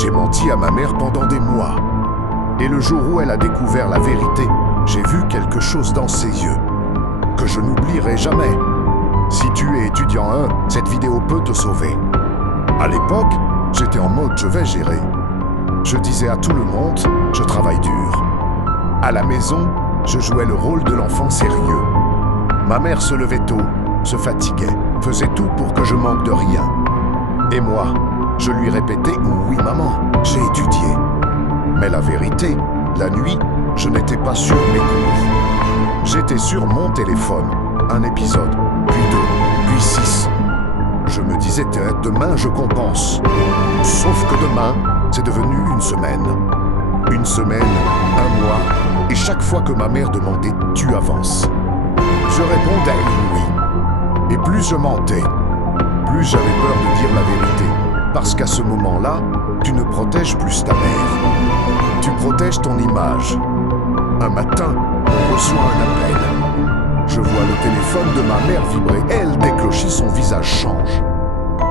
J'ai menti à ma mère pendant des mois. Et le jour où elle a découvert la vérité, j'ai vu quelque chose dans ses yeux que je n'oublierai jamais. Si tu es étudiant 1, cette vidéo peut te sauver. À l'époque, j'étais en mode je vais gérer. Je disais à tout le monde, je travaille dur. À la maison, je jouais le rôle de l'enfant sérieux. Ma mère se levait tôt, se fatiguait, faisait tout pour que je manque de rien. Et moi, je lui répétais « Oui maman, j'ai étudié ». Mais la vérité, la nuit, je n'étais pas sur mes cours. J'étais sur mon téléphone, un épisode, puis 2, puis 6. Je me disais « Demain, je compense ». Sauf que demain, c'est devenu une semaine. Une semaine, un mois, et chaque fois que ma mère demandait « Tu avances ?» je répondais « Oui ». Et plus je mentais, plus j'avais peur de dire la vérité. Parce qu'à ce moment-là, tu ne protèges plus ta mère. Tu protèges ton image. Un matin, on reçoit un appel. Je vois le téléphone de ma mère vibrer. Elle, déclochit, son visage change.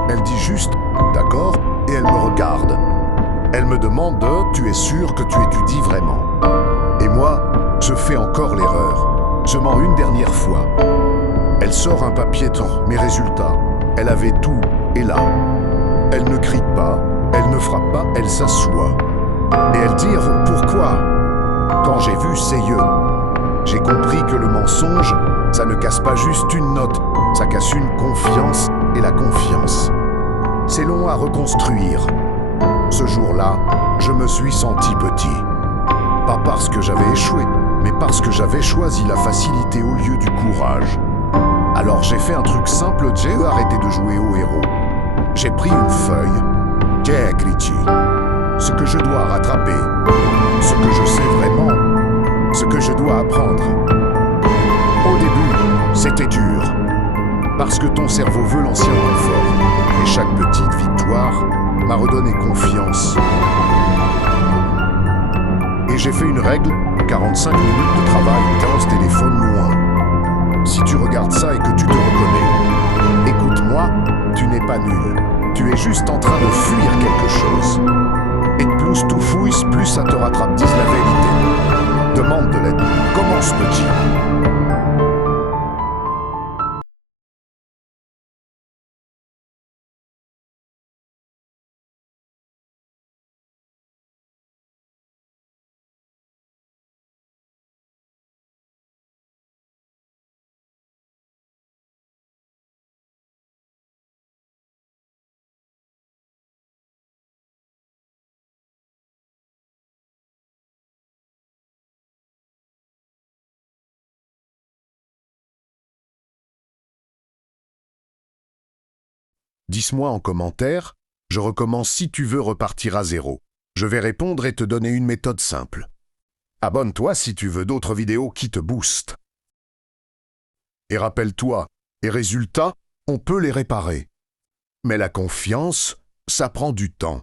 Elle dit juste « D'accord » et elle me regarde. Elle me demande « Tu es sûr que tu étudies vraiment ?» Et moi, je fais encore l'erreur. Je mens une dernière fois. Elle sort un papier dans mes résultats. Elle avait tout, et là. Elle ne crie pas, elle ne frappe pas, elle s'assoit. Et elle dit « Pourquoi ?» Quand j'ai vu ses yeux, j'ai compris que le mensonge, ça ne casse pas juste une note, ça casse une confiance, et la confiance, c'est long à reconstruire. Ce jour-là, je me suis senti petit. Pas parce que j'avais échoué, mais parce que j'avais choisi la facilité au lieu du courage. Alors j'ai fait un truc simple, j'ai arrêté de jouer au héros. J'ai pris une feuille, j'ai écrit ce que je dois rattraper, ce que je sais vraiment, ce que je dois apprendre. Au début, c'était dur, parce que ton cerveau veut l'ancien confort, et chaque petite victoire m'a redonné confiance. Et j'ai fait une règle, 45 minutes de travail, 15 téléphones loin. Si tu regardes ça et que tu te reconnais, écoute-moi, tu n'es pas nul. Tu es juste en train de fuir quelque chose. Et plus tu fouilles, plus ça te rattrape, dis la vérité. Demande de l'aide. Commence petit. Dis-moi en commentaire, je recommence si tu veux repartir à zéro. Je vais répondre et te donner une méthode simple. Abonne-toi si tu veux d'autres vidéos qui te boostent. Et rappelle-toi, les résultats, on peut les réparer. Mais la confiance, ça prend du temps.